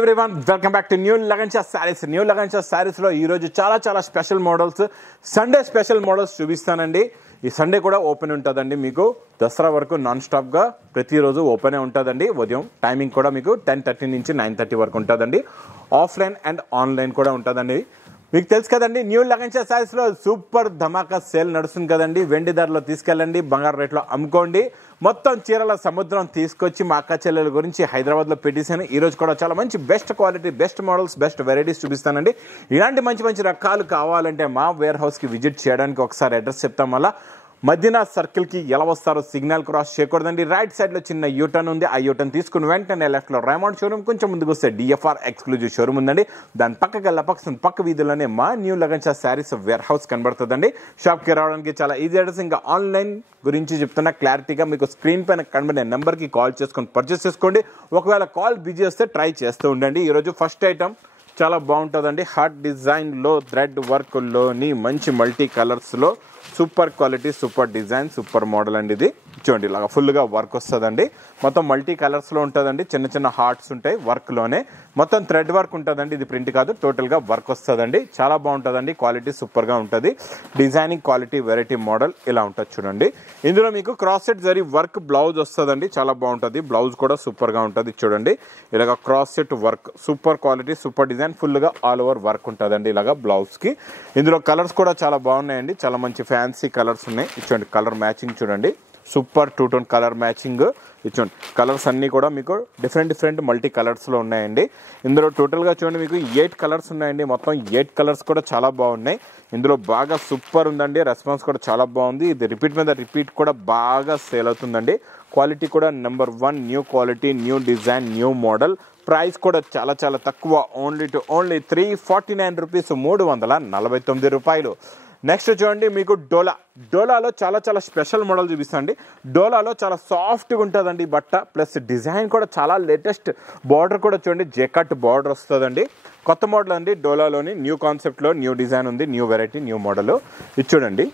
Everyone welcome back to new Lagansha sarees. New Lagansha సారీస్లో ఈరోజు చాలా special models, Sunday special models చూపిస్తానండి. ఈ సండే కూడా ఓపెన్ ఉంటుందండి. మీకు దసరా వరకు నాన్ స్టాప్గా ప్రతిరోజు ఓపెనే ఉంటుందండి. ఉదయం టైమింగ్ కూడా మీకు 10:30 నుంచి 9:30 వరకు ఉంటుందండి. ఆఫ్లైన్ అండ్ ఆన్లైన్ కూడా ఉంటుందండి. మీకు తెలుసు కదండి, న్యూ లగన్షా సారీస్లో సూపర్ ధమాకా సేల్ నడుస్తుంది కదండి. వెండి ధరలో తీసుకెళ్ళండి, బంగారు రేట్లో అమ్ముకోండి. మొత్తం చీరల సముద్రం తీసుకొచ్చి మా అక్క చెల్లెల గురించి హైదరాబాద్లో పెట్టేసాను. ఈరోజు కూడా చాలా మంచి best quality, best models, best varieties చూపిస్తానండి. ఇలాంటి మంచి రకాలు కావాలంటే మా వేర్ హౌస్కి విజిట్ చేయడానికి ఒకసారి అడ్రస్ చెప్తాం. మళ్ళీ మదీనా సర్కిల్కి ఎలా వస్తారో సిగ్నల్ క్రాస్ చేయకూడదండి. రైట్ సైడ్లో చిన్న యూటర్న్ ఉంది. ఆ యూటర్న్ తీసుకుని వెంటనే లెఫ్ట్లో రైమండ్ షోరూమ్, కొంచెం ముందుకు వస్తే డిఎఫ్ఆర్ ఎక్స్క్లూజివ్ షోరూమ్ ఉందండి. దాని పక్క వీధిలోనే మా new Lagansha sarees warehouse కనబడుతుందండి. షాప్కి రావడానికి చాలా ఈజీ అడ్రస్. ఇంకా ఆన్లైన్ గురించి చెప్తున్నా క్లారిటీగా మీకు స్క్రీన్ పైన కనబడే నెంబర్కి కాల్ చేసుకొని పర్చేస్ చేసుకోండి. ఒకవేళ కాల్ బిజీ వస్తే ట్రై చేస్తూ ఉండండి. ఈరోజు ఫస్ట్ ఐటమ్ చాలా బాగుంటుందండి. హార్ట్ డిజైన్లో థ్రెడ్ వర్క్లోని మంచి మల్టీ కలర్స్లో super quality, super design, super model అండి. ఇది చూడండి, ఇలాగా ఫుల్గా వర్క్ వస్తుందండి. మొత్తం మల్టీ కలర్స్లో ఉంటుందండి. చిన్న హార్ట్స్ ఉంటాయి వర్క్లోనే. మొత్తం థ్రెడ్ వర్క్ ఉంటుందండి. ఇది ప్రింట్ కాదు, టోటల్గా వర్క్ వస్తుందండి. చాలా బాగుంటుందండి. క్వాలిటీ సూపర్గా ఉంటుంది. డిజైనింగ్ క్వాలిటీ, వెరైటీ మోడల్ ఇలా ఉంటుంది చూడండి. ఇందులో మీకు cross set zari work blouse వస్తుందండి. చాలా బాగుంటుంది. బ్లౌజ్ కూడా సూపర్గా ఉంటుంది చూడండి. ఇలాగ cross set work, super quality, super design, ఫుల్గా ఆల్ ఓవర్ వర్క్ ఉంటుందండి ఇలాగా బ్లౌజ్కి. ఇందులో కలర్స్ కూడా చాలా బాగున్నాయండి. చాలా మంచి ఫ్యాన్సీ కలర్స్ ఉన్నాయి. చూడండి, కలర్ మ్యాచింగ్ చూడండి, సూపర్ 2 టోన్ కలర్ మ్యాచింగ్. చూడండి, కలర్స్ అన్నీ కూడా మీకు డిఫరెంట్ మల్టీ కలర్స్లో ఉన్నాయండి. ఇందులో టోటల్గా చూడండి మీకు 8 కలర్స్ ఉన్నాయండి. మొత్తం 8 కలర్స్ కూడా చాలా బాగున్నాయి. ఇందులో బాగా సూపర్ ఉందండి. రెస్పాన్స్ కూడా చాలా బాగుంది. ఇది రిపీట్ మీద రిపీట్ కూడా బాగా సేల్ అవుతుందండి. క్వాలిటీ కూడా number 1, new quality, new design, new model. Price కూడా చాలా తక్కువ, ఓన్లీ 349 రూపీస్, 349 రూపాయలు. నెక్స్ట్ చూడండి, మీకు డోలాలో చాలా స్పెషల్ మోడల్ చూపిస్తాండి. డోలాలో చాలా సాఫ్ట్గా ఉంటుందండి బట్ట, ప్లస్ డిజైన్ కూడా చాలా లేటెస్ట్. బార్డర్ కూడా చూడండి, జెకట్ బార్డర్ వస్తుందండి. కొత్త మోడల్ అండి. డోలాలోని న్యూ కాన్సెప్ట్లో న్యూ డిజైన్ ఉంది, న్యూ వెరైటీ, న్యూ మోడల్. ఇది చూడండి,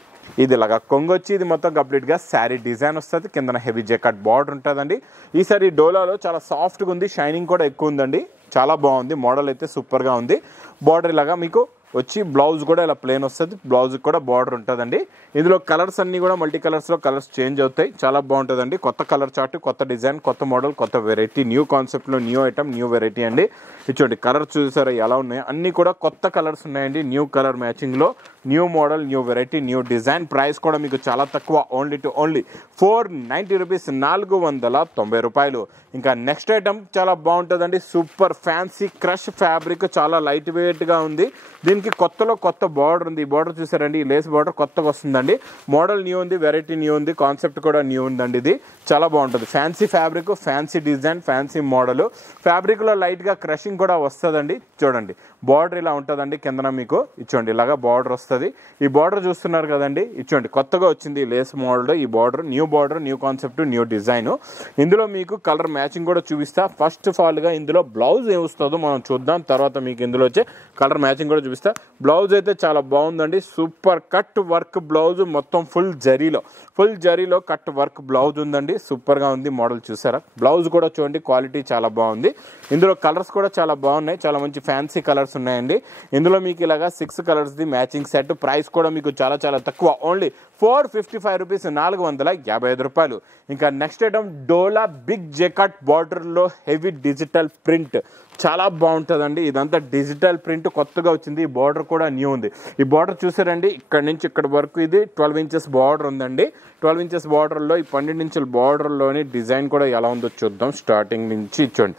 ఇది ఇలాగా కొంగు వచ్చి ఇది మొత్తం కంప్లీట్గా శారీ డిజైన్ వస్తుంది. కింద హెవీ జెకట్ బార్డర్ ఉంటుందండి. ఈసారి డోలాలో చాలా సాఫ్ట్గా ఉంది, షైనింగ్ కూడా ఎక్కువ ఉందండి. చాలా బాగుంది. మోడల్ అయితే సూపర్గా ఉంది. బార్డర్ ఇలాగా మీకు వచ్చి బ్లౌజ్ కూడా ఇలా ప్లేన్ వస్తుంది. బ్లౌజ్ కూడా బార్డర్ ఉంటుందండి. ఇందులో కలర్స్ అన్నీ కూడా మల్టీ కలర్స్లో కలర్స్ చేంజ్ అవుతాయి. చాలా బాగుంటుందండి. కొత్త కలర్ చార్ట్, కొత్త డిజైన్, కొత్త మోడల్, కొత్త వెరైటీ, న్యూ కాన్సెప్ట్లో న్యూ ఐటమ్, న్యూ వెరైటీ అండి. చూడండి, కలర్ చూసారా ఎలా ఉన్నాయి. అన్నీ కూడా కొత్త కలర్స్ ఉన్నాయండి. న్యూ కలర్ మ్యాచింగ్లో new model, new variety, new design. Price కూడా మీకు చాలా తక్కువ, ఓన్లీ 490 రూపీస్, 490 రూపాయలు. ఇంకా నెక్స్ట్ ఐటమ్ చాలా బాగుంటుందండి. సూపర్ ఫ్యాన్సీ క్రష్ ఫ్యాబ్రిక్, చాలా లైట్ వెయిట్గా ఉంది. దీనికి కొత్త బార్డర్ ఉంది. ఈ బార్డర్ చూసారండి, ఈ లేస్ బార్డర్ కొత్తగా వస్తుందండి. మోడల్ న్యూ ఉంది, వెరైటీ న్యూ ఉంది, కాన్సెప్ట్ కూడా న్యూ ఉందండి. ఇది చాలా బాగుంటుంది. Fancy fabric, fancy design, fancy model. ఫ్యాబ్రిక్లో లైట్గా క్రషింగ్ కూడా వస్తుందండి. చూడండి, బార్డర్ ఇలా ఉంటుందండి. కిందన మీకు ఇచ్చోండి ఇలాగా బార్డర్ వస్తుంది. ఈ బార్డర్ చూస్తున్నారు కదండి, ఇచ్చోండి కొత్తగా వచ్చింది లేస్ మోడల్. ఈ border, new concept, new design. ఇందులో మీకు కలర్ మ్యాచింగ్ కూడా చూపిస్తా. ఫస్ట్ ఆఫ్ ఆల్గా ఇందులో బ్లౌజ్ ఏమొస్తుందో మనం చూద్దాం. తర్వాత మీకు ఇందులో వచ్చే కలర్ మ్యాచింగ్ కూడా చూపిస్తా. బ్లౌజ్ అయితే చాలా బాగుందండి. సూపర్ కట్ వర్క్ బ్లౌజ్, మొత్తం ఫుల్ జరీలో కట్ వర్క్ బ్లౌజ్ ఉందండి. సూపర్గా ఉంది. మోడల్ చూసారా, బ్లౌజ్ కూడా చూడండి, క్వాలిటీ చాలా బాగుంది. ఇందులో కలర్స్ కూడా చాలా బాగున్నాయి. చాలా మంచి ఫ్యాన్సీ కలర్స్ ఉన్నాయండి. ఇందులో మీకు ఇలాగా 6 కలర్స్ది మ్యాచింగ్ సెట్. ప్రైస్ కూడా మీకు చాలా తక్కువ, ఓన్లీ 455 రూపీస్, 455 రూపాయలు. ఇంకా నెక్స్ట్ ఐటమ్ డోలా బిగ్ జెకట్ బార్డర్లో హెవీ డిజిటల్ ప్రింట్. చాలా బాగుంటుందండి. ఇదంతా డిజిటల్ ప్రింట్ కొత్తగా వచ్చింది. ఈ బార్డర్ కూడా న్యూ ఉంది. ఈ బార్డర్ చూసారండి, ఇక్కడ నుంచి ఇక్కడ వరకు ఇది 12 ఇంచెస్ బార్డర్ ఉందండి. 12 ఇంచెస్ బార్డర్లో ఈ 12 ఇంచుల బార్డర్లోని డిజైన్ కూడా ఎలా ఉందో చూద్దాం. స్టార్టింగ్ నుంచి ఇచ్చోండి,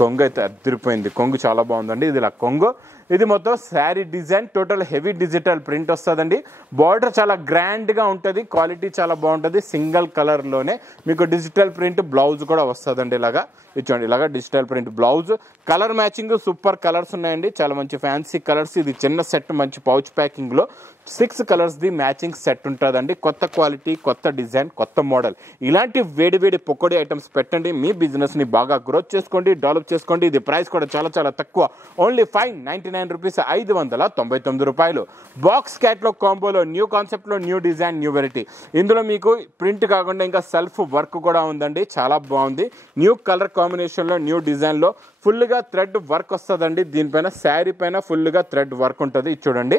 కొంగు అయితే అదిరిపోయింది. కొంగు చాలా బాగుందండి. ఇది ఇలా కొంగు. ఇది మొత్తం sari design, total heavy digital print వస్తుందండి. బార్డర్ చాలా గ్రాండ్గా ఉంటుంది. క్వాలిటీ చాలా బాగుంటుంది. సింగిల్ కలర్లోనే మీకు డిజిటల్ ప్రింట్ బ్లౌజ్ కూడా వస్తుందండి. ఇలాగా ఇచ్చోండి, ఇలాగా digital print blouse. Colour matching super colours ఉన్నాయండి. చాలా మంచి ఫ్యాన్సీ కలర్స్. ఇది చిన్న సెట్, మంచి పౌచ్ ప్యాకింగ్లో 6 కలర్స్ ది మ్యాచింగ్ సెట్ ఉంటుందండి. కొత్త క్వాలిటీ, కొత్త డిజైన్, కొత్త మోడల్. ఇలాంటి వేడి వేడి పకోడీ ఐటమ్స్ పెట్టండి, మీ బిజినెస్ని బాగా గ్రోత్ చేసుకోండి, డెవలప్ చేసుకోండి. ఇది ప్రైస్ కూడా చాలా చాలా తక్కువ, ఓన్లీ 599 రూపీస్, 599 రూపాయలు. బాక్స్ క్యాట్లాగ్ కాంబోలో న్యూ కాన్సెప్ట్లో న్యూ డిజైన్, న్యూ వెరైటీ. ఇందులో మీకు ప్రింట్ కాకుండా ఇంకా సెల్ఫ్ వర్క్ కూడా ఉందండి, చాలా బాగుంది. న్యూ కలర్ కాంబినేషన్లో, న్యూ డిజైన్లో ఫుల్గా థ్రెడ్ వర్క్ వస్తుందండి. దీనిపైన శారీ పైన ఫుల్గా థ్రెడ్ వర్క్ ఉంటుంది. చూడండి,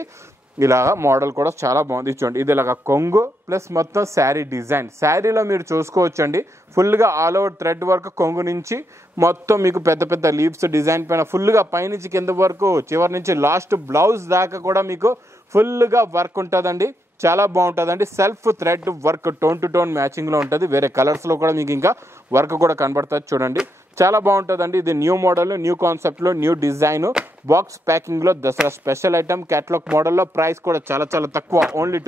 ఇలాగా మోడల్ కూడా చాలా బాగుంది. చూడండి, ఇది ఇలాగా కొంగు ప్లస్ మొత్తం శారీ డిజైన్. శారీలో మీరు చూసుకోవచ్చండి, ఫుల్గా ఆల్ ఓవర్ థ్రెడ్ వర్క్. కొంగు నుంచి మొత్తం మీకు పెద్ద పెద్ద లీవ్స్ డిజైన్ పైన ఫుల్గా పైనుంచి కింద వరకు, చివరి నుంచి లాస్ట్ బ్లౌజ్ దాకా కూడా మీకు ఫుల్గా వర్క్ ఉంటుందండి. చాలా బాగుంటుందండి. Self thread work, tone to tone మ్యాచింగ్లో ఉంటుంది. వేరే కలర్స్లో కూడా మీకు ఇంకా వర్క్ కూడా కనబడుతుంది. చూడండి, చాలా బాగుంటుందండి. ఇది న్యూ మోడల్, న్యూ కాన్సెప్ట్లో, న్యూ డిజైన్, బాక్స్ ప్యాకింగ్లో దసరా స్పెషల్ ఐటమ్, క్యాటలాగ్ మోడల్లో. ప్రైస్ కూడా చాలా చాలా తక్కువ, ఓన్లీ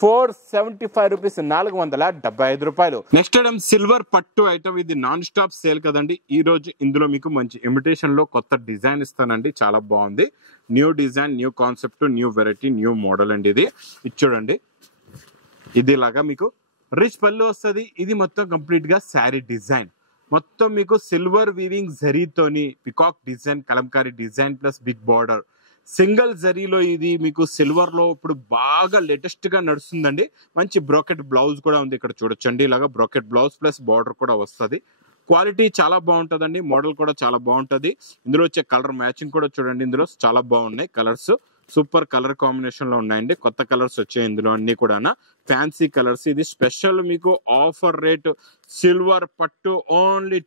475 రూపీస్, 475 రూపాయలు. నెక్స్ట్ ఐటమ్ సిల్వర్ పట్టు ఐటమ్. ఇది నాన్ స్టాప్ సేల్ కదండి. ఈ రోజు ఇందులో మీకు మంచి ఇమిటేషన్ లో కొత్త డిజైన్ ఇస్తానండి, చాలా బాగుంది. New design, new concept, new variety, new model అండి. ఇది చూడండి, ఇది ఇలాగా మీకు రిచ్ పళ్ళు వస్తుంది. ఇది మొత్తం కంప్లీట్ గా శారీ డిజైన్, మొత్తం మీకు సిల్వర్ వీవింగ్ జరీతోని peacock design, Kalamkari design plus big border, single జరీలో. ఇది మీకు సిల్వర్ లో ఇప్పుడు బాగా లేటెస్ట్ గా నడుస్తుందండి. మంచి బ్రోకెట్ బ్లౌజ్ కూడా ఉంది, ఇక్కడ చూడొచ్చండి. ఇలాగా బ్రోకెట్ బ్లౌజ్ ప్లస్ బార్డర్ కూడా వస్తుంది. క్వాలిటీ చాలా బాగుంటుందండి, మోడల్ కూడా చాలా బాగుంటుంది. ఇందులో వచ్చే కలర్ మ్యాచింగ్ కూడా చూడండి, ఇందులో చాలా బాగున్నాయి కలర్స్. సూపర్ కలర్ కాంబినేషన్ లో ఉన్నాయండి. కొత్త కలర్స్ వచ్చాయి ఇందులో అన్ని కూడా, ఫ్యాన్సీ కలర్స్. ఇది స్పెషల్ మీకు ఆఫర్ రేట్, సిల్వర్ పట్టు ఓన్లీ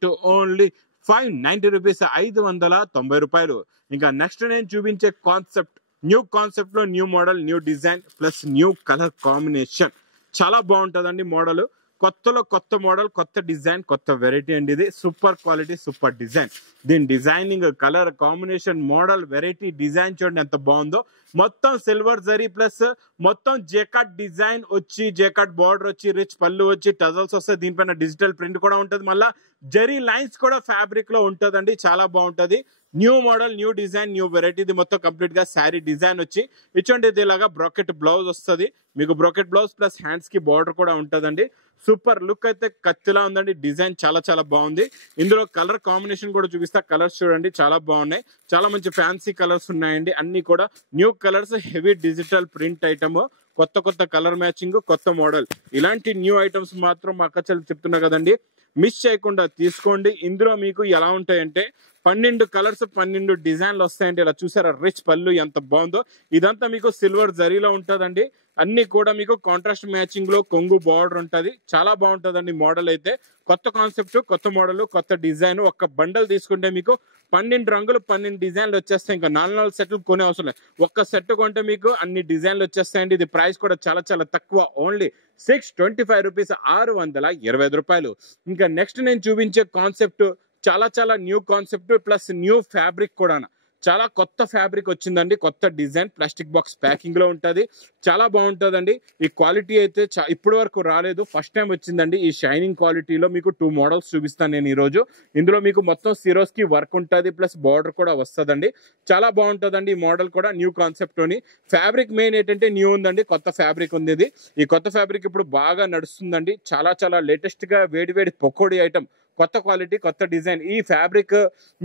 590 రూపీస్, 590 రూపాయలు. ఇంకా నెక్స్ట్ నేను చూపించే కాన్సెప్ట్, న్యూ కాన్సెప్ట్ లో new model, new design plus new colour combination. చాలా బాగుంటుందండి మోడల్. కొత్తలో కొత్త మోడల్, కొత్త డిజైన్, కొత్త వెరైటీ అండి. ఇది సూపర్ క్వాలిటీ, సూపర్ డిజైన్. దీని designing, colour combination, model, variety, design చూడండి ఎంత బాగుందో. మొత్తం సిల్వర్ జరీ ప్లస్ మొత్తం జేకాట్ డిజైన్ వచ్చి, జేకాట్ బార్డర్ వచ్చి, రిచ్ పళ్ళు వచ్చి, టజల్స్ వస్తాయి. దీనిపైన డిజిటల్ ప్రింట్ కూడా ఉంటుంది. మళ్ళీ జరీ లైన్స్ కూడా ఫ్యాబ్రిక్ లో ఉంటుందండి, చాలా బాగుంటుంది. New model, new design, new variety. ఇది మొత్తం కంప్లీట్ గా శారీ డిజైన్ వచ్చి ఇచ్చండి. ఇది ఇలాగా బ్రోకెట్ బ్లౌజ్ వస్తుంది మీకు, బ్రోకెట్ బ్లౌజ్ ప్లస్ హ్యాండ్స్ కి బార్డర్ కూడా ఉంటుందండి. సూపర్ లుక్ అయితే కత్తిలా ఉందండి. డిజైన్ చాలా చాలా బాగుంది. ఇందులో కలర్ కాంబినేషన్ కూడా చూపిస్తా. కలర్స్ చూడండి, చాలా బాగున్నాయి. చాలా మంచి ఫ్యాన్సీ కలర్స్ ఉన్నాయండి. అన్ని కూడా new colours, heavy digital print item, కొత్త కొత్త కలర్ మ్యాచింగ్, కొత్త మోడల్. ఇలాంటి న్యూ ఐటమ్స్ మాత్రం మా అక్క చెల్లి చెప్తున్నా కదండి, మిస్ చేయకుండా తీసుకోండి. ఇందులో మీకు ఎలా ఉంటాయంటే 12 కలర్స్, 12 డిజైన్లు వస్తాయండి. ఇలా చూసారా, రిచ్ పళ్ళు ఎంత బాగుందో. ఇదంతా మీకు సిల్వర్ జరీలో ఉంటుందండి. అన్ని కూడా మీకు కాంట్రాస్ట్ మ్యాచింగ్ లో కొంగు బార్డర్ ఉంటుంది. చాలా బాగుంటుందండి మోడల్ అయితే. కొత్త కాన్సెప్ట్, కొత్త మోడల్, కొత్త డిజైన్. ఒక్క బండల్ తీసుకుంటే మీకు 12 రంగులు, 12 డిజైన్లు వచ్చేస్తాయి. ఇంకా 4 సెట్లు కొనే అవసరం లేదు. ఒక్క సెట్ కొంటే మీకు అన్ని డిజైన్లు వచ్చేస్తాయండి. ఇది ప్రైస్ కూడా చాలా చాలా తక్కువ, ఓన్లీ 625 రూపీస్, 625 రూపాయలు. ఇంకా నెక్స్ట్ నేను చూపించే కాన్సెప్ట్ చాలా చాలా new concept plus new fabric కూడా. చాలా కొత్త ఫ్యాబ్రిక్ వచ్చిందండి, కొత్త డిజైన్, ప్లాస్టిక్ బాక్స్ ప్యాకింగ్ లో ఉంటుంది. చాలా బాగుంటుందండి. ఈ క్వాలిటీ అయితే ఇప్పటి వరకు రాలేదు, ఫస్ట్ టైం వచ్చిందండి. ఈ షైనింగ్ క్వాలిటీలో మీకు 2 మోడల్స్ చూపిస్తాను నేను ఈరోజు. ఇందులో మీకు మొత్తం సిరోస్ కి వర్క్ ఉంటుంది, ప్లస్ బార్డర్ కూడా వస్తుందండి. చాలా బాగుంటుందండి ఈ మోడల్ కూడా, న్యూ కాన్సెప్ట్ లోని. ఫ్యాబ్రిక్ మెయిన్ ఏంటంటే న్యూ ఉందండి, కొత్త ఫ్యాబ్రిక్ ఉంది ఇది. ఈ కొత్త ఫ్యాబ్రిక్ ఇప్పుడు బాగా నడుస్తుందండి. చాలా చాలా లేటెస్ట్ గా వేడి వేడి పకోడీ ఐటమ్, కొత్త క్వాలిటీ, కొత్త డిజైన్. ఈ ఫ్యాబ్రిక్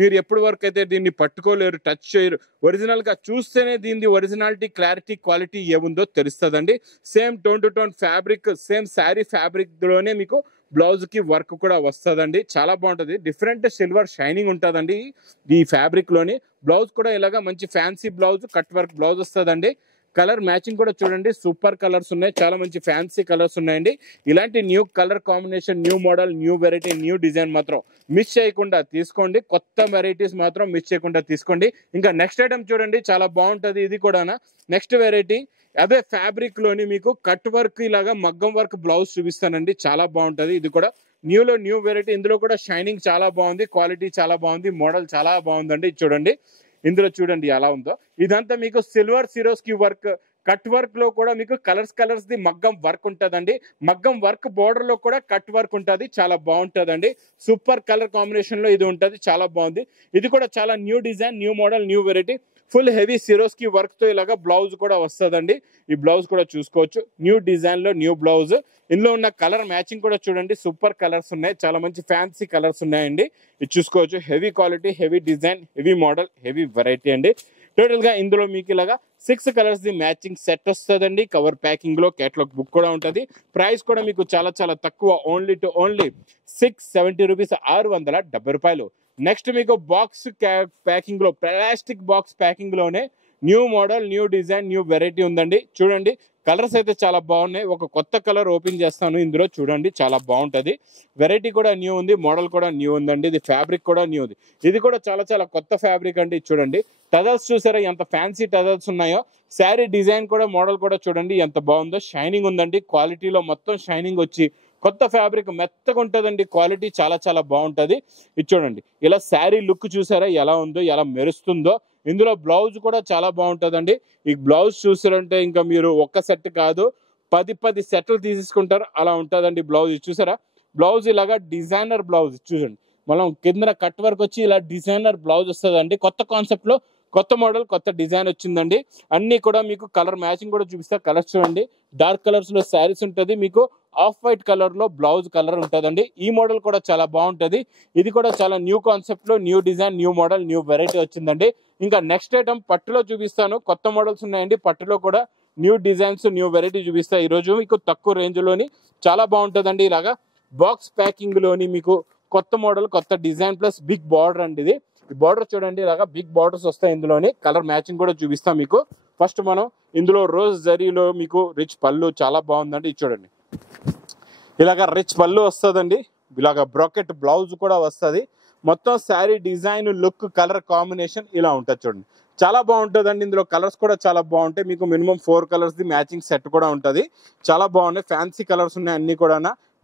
మీరు ఎప్పటి వరకు అయితే దీన్ని పట్టుకోలేరు, టచ్ చేయరు. ఒరిజినల్ గా చూస్తేనే దీని ఒరిజినాలిటీ, క్లారిటీ, క్వాలిటీ ఏముందో తెలుస్తుందండి. Same tone to tone fabric, same sari fabric లోనే మీకు బ్లౌజ్ కి వర్క్ కూడా వస్తుందండి. చాలా బాగుంటుంది. డిఫరెంట్ సిల్వర్ షైనింగ్ ఉంటుందండి ఈ ఫ్యాబ్రిక్ లోని. బ్లౌజ్ కూడా ఇలాగా మంచి fancy blouse, cut work blouse వస్తుందండి. కలర్ మ్యాచింగ్ కూడా చూడండి, సూపర్ కలర్స్ ఉన్నాయి. చాలా మంచి ఫ్యాన్సీ కలర్స్ ఉన్నాయండి. ఇలాంటి new colour combination, new model, new variety, new design మాత్రం మిస్ చేయకుండా తీసుకోండి. కొత్త వెరైటీస్ మాత్రం మిస్ చేయకుండా తీసుకోండి. ఇంకా నెక్స్ట్ ఐటమ్ చూడండి, చాలా బాగుంటుంది. ఇది కూడా నెక్స్ట్ వెరైటీ అదే ఫ్యాబ్రిక్ లోని మీకు కట్ వర్క్, ఇలాగా మగ్గం వర్క్ బ్లౌజ్ చూపిస్తానండి. చాలా బాగుంటుంది. ఇది కూడా న్యూలో న్యూ వెరైటీ. ఇందులో కూడా షైనింగ్ చాలా బాగుంది, క్వాలిటీ చాలా బాగుంది, మోడల్ చాలా బాగుందండి. చూడండి, ఇందులో చూడండి ఎలా ఉందో. ఇదంతా మీకు సిల్వర్ సిరోస్ కి వర్క్, కట్ వర్క్ లో కూడా మీకు కలర్స్ ది మగ్గం వర్క్ ఉంటుందండి. మగ్గం వర్క్ బోర్డర్ లో కూడా కట్ వర్క్ ఉంటుంది. చాలా బాగుంటుందండి. సూపర్ కలర్ కాంబినేషన్ లో ఇది ఉంటుంది. చాలా బాగుంది. ఇది కూడా చాలా new design, new model, new variety. Full heavy Swarovski work తో ఇలాగా బ్లౌజ్ కూడా వస్తుందండి. ఈ బ్లౌజ్ కూడా చూసుకోవచ్చు, న్యూ డిజైన్ లో న్యూ బ్లౌజ్. ఇందులో ఉన్న కలర్ మ్యాచింగ్ కూడా చూడండి, సూపర్ కలర్స్ ఉన్నాయి, చాలా మంచి ఫ్యాన్సీ కలర్స్ ఉన్నాయండి. ఇది చూసుకోవచ్చు, heavy quality, heavy design, heavy model, heavy variety అండి. టోటల్ గా ఇందులో మీకు ఇలాగా 6 కలర్స్ ది మ్యాచింగ్ సెట్ వస్తుందండి. కవర్ ప్యాకింగ్ లో కేటలాగ్ బుక్ కూడా ఉంటుంది. ప్రైస్ కూడా మీకు చాలా చాలా తక్కువ, ఓన్లీ టు ఓన్లీ 670 రూపీస్, 670 రూపాయలు. నెక్స్ట్ మీకు బాక్స్ ప్యాకింగ్ లో, ప్లాస్టిక్ బాక్స్ ప్యాకింగ్ లోనే new model, new design, new variety ఉందండి. చూడండి కలర్స్ అయితే చాలా బాగున్నాయి. ఒక కొత్త కలర్ ఓపెన్ చేస్తాను, ఇందులో చూడండి చాలా బాగుంటది. వెరైటీ కూడా న్యూ ఉంది, మోడల్ కూడా న్యూ ఉందండి. ఇది ఫ్యాబ్రిక్ కూడా న్యూ ఉంది. ఇది కూడా చాలా చాలా కొత్త ఫ్యాబ్రిక్ అండి. చూడండి టజల్స్ చూసారా ఎంత ఫ్యాన్సీ టజల్స్ ఉన్నాయో. శారీ డిజైన్ కూడా, మోడల్ కూడా చూడండి ఎంత బాగుందో. షైనింగ్ ఉందండి, క్వాలిటీలో మొత్తం షైనింగ్ వచ్చి కొత్త ఫ్యాబ్రిక్ మెత్తగా ఉంటుందండి. క్వాలిటీ చాలా చాలా బాగుంటది. ఇది చూడండి ఇలా శారీ లుక్ చూసారా ఎలా ఉందో, ఎలా మెరుస్తుందో. ఇందులో బ్లౌజ్ కూడా చాలా బాగుంటుందండి. ఈ బ్లౌజ్ చూసారంటే ఇంకా మీరు ఒక్క సెట్ కాదు 10 సెట్లు తీసుకుంటారు, అలా ఉంటుందండి బ్లౌజ్. చూసారా బ్లౌజ్ ఇలాగా డిజైనర్ బ్లౌజ్ చూడండి, మనం కింద కట్ వర్క్ వచ్చి ఇలా డిజైనర్ బ్లౌజ్ వస్తుందండి. కొత్త కాన్సెప్ట్ లో కొత్త మోడల్, కొత్త డిజైన్ వచ్చిందండి. అన్ని కూడా మీకు కలర్ మ్యాచింగ్ కూడా చూపిస్తా. కలర్స్ చూడండి, డార్క్ కలర్స్ లో శారీస్ ఉంటుంది, మీకు ఆఫ్ వైట్ కలర్ లో బ్లౌజ్ కలర్ ఉంటుందండి. ఈ మోడల్ కూడా చాలా బాగుంటది. ఇది కూడా చాలా న్యూ కాన్సెప్ట్ లో, new design, new model, new variety వచ్చిందండి. ఇంకా నెక్స్ట్ ఐటమ్ పట్టులో చూపిస్తాను. కొత్త మోడల్స్ ఉన్నాయండి పట్టులో కూడా, న్యూ డిజైన్స్, న్యూ వెరైటీ చూపిస్తా ఈ రోజు. మీకు తక్కువ రేంజ్ లోని చాలా బాగుంటుందండి. ఇలాగా బాక్స్ ప్యాకింగ్ లోని మీకు కొత్త మోడల్, కొత్త డిజైన్ ప్లస్ బిగ్ బార్డర్ అండి. ఇది బార్డర్ చూడండి, ఇలాగా బిగ్ బార్డర్స్ వస్తాయి. ఇందులోని కలర్ మ్యాచింగ్ కూడా చూపిస్తాం మీకు. ఫస్ట్ మనం ఇందులో రోజ్ జరీలో మీకు రిచ్ పళ్ళు చాలా బాగుందండి. ఇది చూడండి ఇలాగా రిచ్ పళ్ళు వస్తుందండి. ఇలాగా బ్రాకెట్ బ్లౌజ్ కూడా వస్తుంది. మొత్తం sari design, look, colour combination ఇలా ఉంటుంది చూడండి, చాలా బాగుంటుందండి. ఇందులో కలర్స్ కూడా చాలా బాగుంటాయి. మీకు minimum 4 colours the matching set కూడా ఉంటుంది. చాలా బాగున్నాయి, ఫ్యాన్సీ కలర్స్ ఉన్నాయి అన్ని కూడా.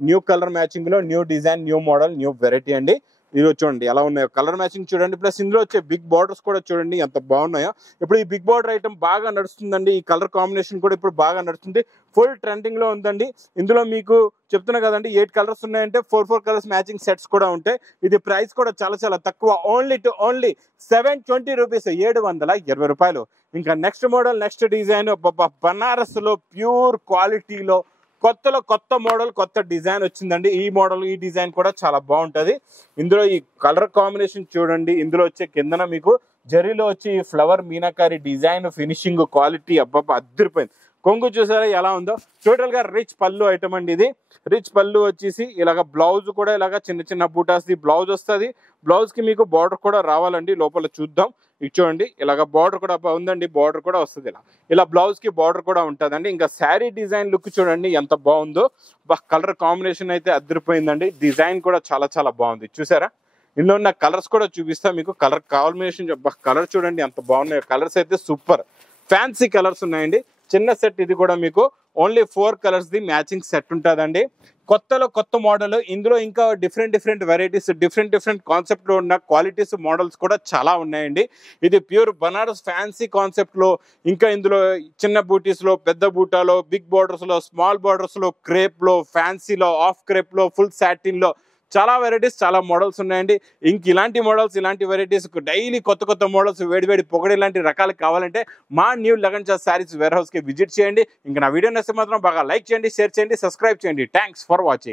న్యూ కలర్ మ్యాచింగ్ లో, new design, new model, new variety అండి. ఇది చూడండి ఎలా ఉన్నాయో, కలర్ మ్యాచింగ్ చూడండి. ప్లస్ ఇందులో వచ్చే బిగ్ బార్డర్స్ కూడా చూడండి ఎంత బాగున్నాయో. ఇప్పుడు ఈ బిగ్ బార్డర్ ఐటమ్ బాగా నడుస్తుందండి. ఈ కలర్ కాంబినేషన్ కూడా ఇప్పుడు బాగా నడుస్తుంది, ఫుల్ ట్రెండింగ్ లో ఉందండి. ఇందులో మీకు చెప్తున్నా కదండి 8 కలర్స్ ఉన్నాయంటే 4 కలర్స్ మ్యాచింగ్ సెట్స్ కూడా ఉంటాయి. ఇది ప్రైస్ కూడా చాలా చాలా తక్కువ, ఓన్లీ టు ఓన్లీ 720 రూపీస్, 720 రూపాయలు. ఇంకా next model, next design, Banaras లో ప్యూర్ క్వాలిటీలో కొత్తలో కొత్త మోడల్, కొత్త డిజైన్ వచ్చిందండి. ఈ మోడల్, ఈ డిజైన్ కూడా చాలా బాగుంటది. ఇందులో ఈ కలర్ కాంబినేషన్ చూడండి. ఇందులో వచ్చే కిందన మీకు జరీలో వచ్చి flower meenakari design, finishing, quality అబ్బబ్బా అద్దరిపోయింది. కొంగు చూసారా ఎలా ఉందో. టోటల్ గా రిచ్ పళ్ళు ఐటమ్ అండి. ఇది రిచ్ పళ్ళు వచ్చేసి ఇలాగ బ్లౌజ్ కూడా ఇలాగ చిన్న చిన్న బూటాస్ ది బ్లౌజ్ వస్తుంది. బ్లౌజ్ కి మీకు బార్డర్ కూడా రావాలండి. లోపల చూద్దాం. ఇది చూడండి ఇలాగ బార్డర్ కూడా ఉందండి, బార్డర్ కూడా వస్తుంది. ఇలా బ్లౌజ్ కి బార్డర్ కూడా ఉంటుందండి. ఇంకా శారీ డిజైన్ లుక్ చూడండి ఎంత బాగుందో. కలర్ కాంబినేషన్ అయితే అద్దరిపోయిందండి. డిజైన్ కూడా చాలా చాలా బాగుంది. చూసారా ఇందులో ఉన్న కలర్స్ కూడా చూపిస్తా మీకు. కలర్ కాంబినేషన్ కలర్ చూడండి ఎంత బాగున్నాయి. కలర్స్ అయితే సూపర్ ఫ్యాన్సీ కలర్స్ ఉన్నాయండి. చిన్న సెట్ ఇది కూడా మీకు only 4 colours the matching set ఉంటుందండి. కొత్తలో కొత్త మోడల్. ఇందులో ఇంకా డిఫరెంట్ వెరైటీస్, డిఫరెంట్ కాన్సెప్ట్ లో ఉన్న క్వాలిటీస్, మోడల్స్ కూడా చాలా ఉన్నాయండి. ఇది ప్యూర్ బనారస్ ఫ్యాన్సీ కాన్సెప్ట్ లో, ఇంకా ఇందులో చిన్న బూటీస్ లో, పెద్ద బూటాలో, బిగ్ బార్డర్స్ లో, స్మాల్ బార్డర్స్ లో, క్రేప్ లో, ఫ్యాన్సీలో, ఆఫ్ క్రేప్ లో, ఫుల్ సాటిన్ లో చాలా వెరైటీస్, చాలా మోడల్స్ ఉన్నాయండి. ఇంక ఇలాంటి మోడల్స్, ఇలాంటి వెరైటీస్ డైలీ కొత్త మోడల్స్, వేడి పొగడి ఇలాంటి రకాలు కావాలంటే మా new Lagan chart saris warehouse కి విజిట్ చేయండి. ఇంకా నా వీడియో నచ్చితే మాత్రం బాగా లైక్ చేయండి, షేర్ చేయండి, సబ్స్క్రైబ్ చేయండి. Thanks for watching.